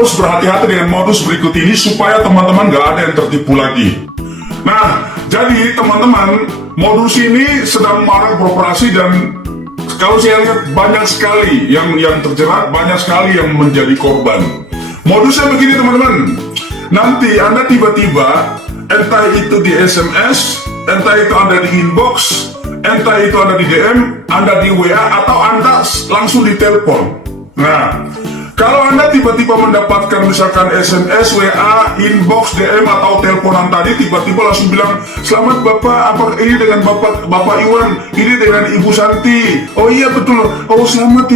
harus berhati-hati dengan modus berikut ini supaya teman-teman gak ada yang tertipu lagi. Nah, jadi teman-teman, modus ini sedang marak beroperasi dan kalau saya lihat banyak sekali yang terjerat, banyak sekali yang menjadi korban. Modusnya begini teman-teman, nanti Anda tiba-tiba, entah itu di SMS, entah itu Anda di inbox, entah itu Anda di DM, Anda di WA, atau Anda langsung di telepon. Nah, kalau Anda tiba-tiba mendapatkan misalkan SMS, WA, inbox, DM, atau teleponan tadi, tiba-tiba langsung bilang, selamat Bapak, apa ini dengan Bapak Iwan, ini dengan Ibu Santi. Oh iya betul, oh selamat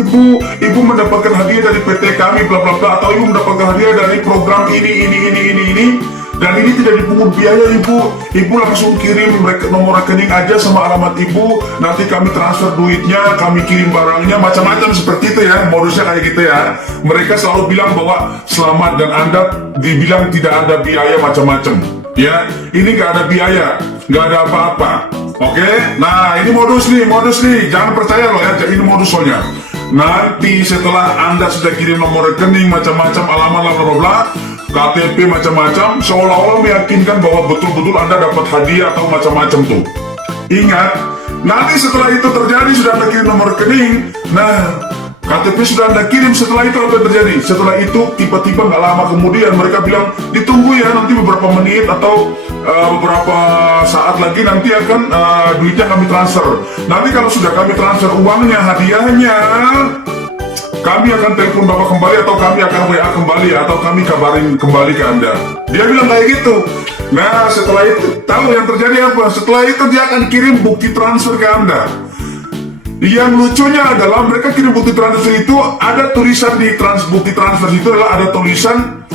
Ibu mendapatkan hadiah dari PT kami, bla bla bla, atau Ibu mendapatkan hadiah dari program ini. Dan ini tidak dipungut biaya Ibu langsung kirim nomor rekening aja sama alamat Ibu, nanti kami transfer duitnya, kami kirim barangnya, macam-macam seperti itu ya, modusnya kayak gitu ya. Mereka selalu bilang bahwa selamat dan Anda dibilang tidak ada biaya macam-macam ya, ini gak ada biaya, gak ada apa-apa. Oke, nah ini modus nih, jangan percaya loh ya, ini modus soalnya. Nanti setelah Anda sudah kirim nomor rekening macam-macam, alamat bla bla bla, KTP macam-macam, seolah-olah meyakinkan bahwa betul-betul Anda dapat hadiah atau macam-macam tuh. Ingat, nanti setelah itu terjadi sudah Anda kirim nomor rekening, nah KTP sudah Anda kirim, setelah itu apa yang terjadi? Setelah itu tiba-tiba nggak lama kemudian mereka bilang ditunggu ya, nanti beberapa menit atau beberapa saat lagi nanti akan duitnya kami transfer. Nanti kalau sudah kami transfer uangnya, hadiahnya, kami akan telepon Bapak kembali atau kami akan WA kembali atau kami kabarin kembali ke Anda. Dia bilang kayak gitu. Nah setelah itu tahu yang terjadi apa? Setelah itu dia akan kirim bukti transfer ke Anda. Yang lucunya adalah mereka kirim bukti transfer itu ada tulisan di bukti transfer itu adalah ada tulisan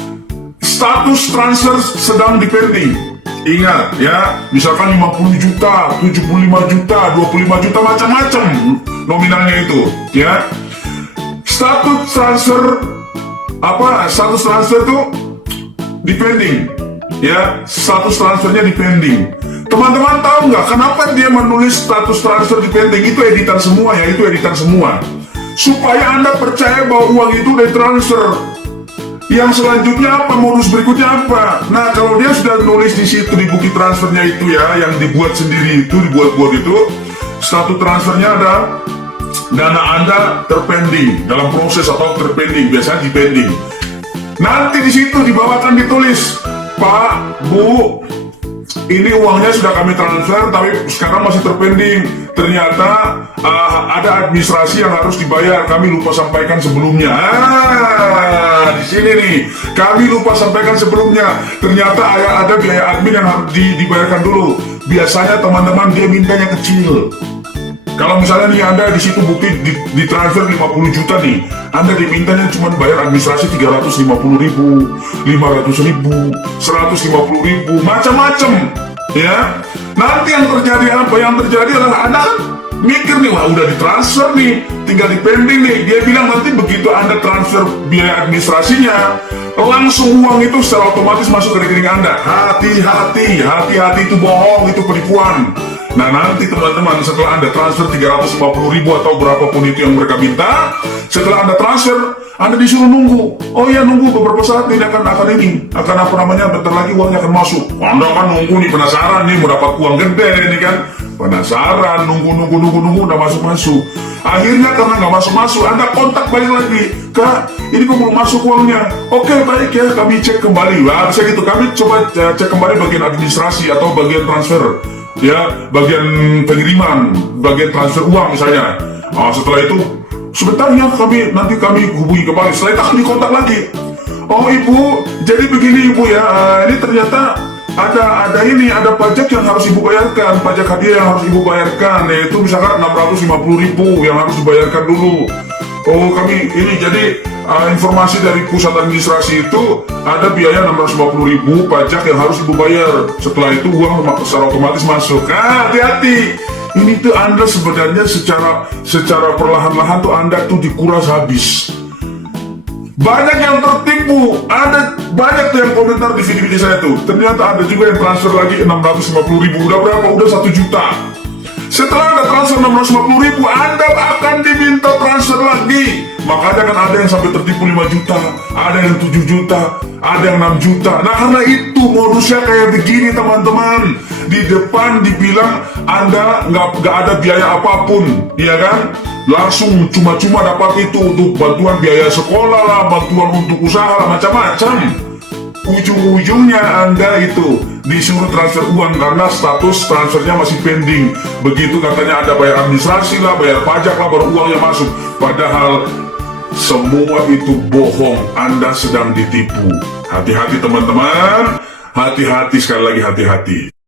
status transfer sedang dipending. Ingat ya, misalkan 50 juta, 75 juta, 25 juta, macam-macam nominalnya itu ya. Status transfer itu dipending ya, status transfernya dipending. Teman-teman tahu nggak kenapa dia menulis status transfer dipending? Itu editan semua ya, itu editan semua supaya Anda percaya bahwa uang itu udah transfer. Yang selanjutnya apa, modus berikutnya apa? Nah kalau dia sudah nulis di situ di bukti transfernya itu ya, yang dibuat sendiri itu, dibuat-buat itu, status transfernya ada dana Anda terpending, dalam proses atau terpending, biasanya dipending. Nanti di situ di bawah akan ditulis, Pak, Bu, ini uangnya sudah kami transfer, tapi sekarang masih terpending. Ternyata ada administrasi yang harus dibayar, kami lupa sampaikan sebelumnya. Di sini nih, kami lupa sampaikan sebelumnya. Ternyata ada biaya admin yang harus dibayarkan dulu. Biasanya teman-teman dia mintanya kecil. Kalau misalnya nih Anda di situ bukti ditransfer 50 juta nih, Anda dimintanya cuma bayar administrasi 350 ribu, 500 ribu, 150 ribu, macam-macam ya. Nanti yang terjadi apa? Yang terjadi adalah Anda mikir nih, wah udah ditransfer nih, tinggal dipending nih. Dia bilang nanti begitu Anda transfer biaya administrasinya, langsung uang itu secara otomatis masuk ke rekening Anda. Hati-hati itu bohong, itu penipuan. Nah nanti teman-teman setelah Anda transfer 350 ribu atau berapapun itu yang mereka minta, setelah Anda transfer, Anda disuruh nunggu. Oh iya, nunggu beberapa saat ini akan bentar lagi uangnya akan masuk. Anda kan nunggu nih, penasaran nih mau dapat uang gede ini kan, penasaran, nunggu udah masuk. Akhirnya karena nggak masuk, Anda kontak balik lagi, Kak, ini kok belum masuk uangnya. Oke baik ya, kami cek kembali. Wah bisa gitu, kami coba cek kembali bagian administrasi atau bagian transfer ya, bagian pengiriman, bagian transfer uang misalnya. Setelah itu sebentar ya, nanti kami hubungi kembali. Setelah itu akan dikontak lagi. Oh Ibu, jadi begini Ibu ya, ini ternyata ada pajak yang harus Ibu bayarkan, pajak hadiah yang harus Ibu bayarkan, yaitu misalkan 650 ribu yang harus dibayarkan dulu. Oh kami ini jadi informasi dari pusat administrasi itu ada biaya 650 ribu pajak yang harus Ibu bayar. Setelah itu uang secara otomatis masuk. Hati-hati. Ini tuh Anda sebenarnya secara perlahan-lahan tuh Anda tuh dikuras habis. Banyak yang tertipu, ada banyak tuh yang komentar di video saya tuh. Ternyata ada juga yang transfer lagi 650 ribu, udah berapa? Udah 1 juta. Setelah Anda transfer 650.000, Anda akan diminta transfer lagi. Makanya kan ada yang sampai tertipu 5 juta, ada yang 7 juta, ada yang 6 juta. Nah, karena itu modusnya kayak begini, teman-teman. Di depan dibilang Anda nggak ada biaya apapun, ya kan? Langsung cuma-cuma dapat itu untuk bantuan biaya sekolah lah, bantuan untuk usaha lah, macam-macam. Ujung-ujungnya Anda itu disuruh transfer uang karena status transfernya masih pending. Begitu katanya ada bayar administrasi lah, bayar pajak lah, baru uangnya masuk. Padahal semua itu bohong. Anda sedang ditipu. Hati-hati teman-teman. Hati-hati, sekali lagi hati-hati.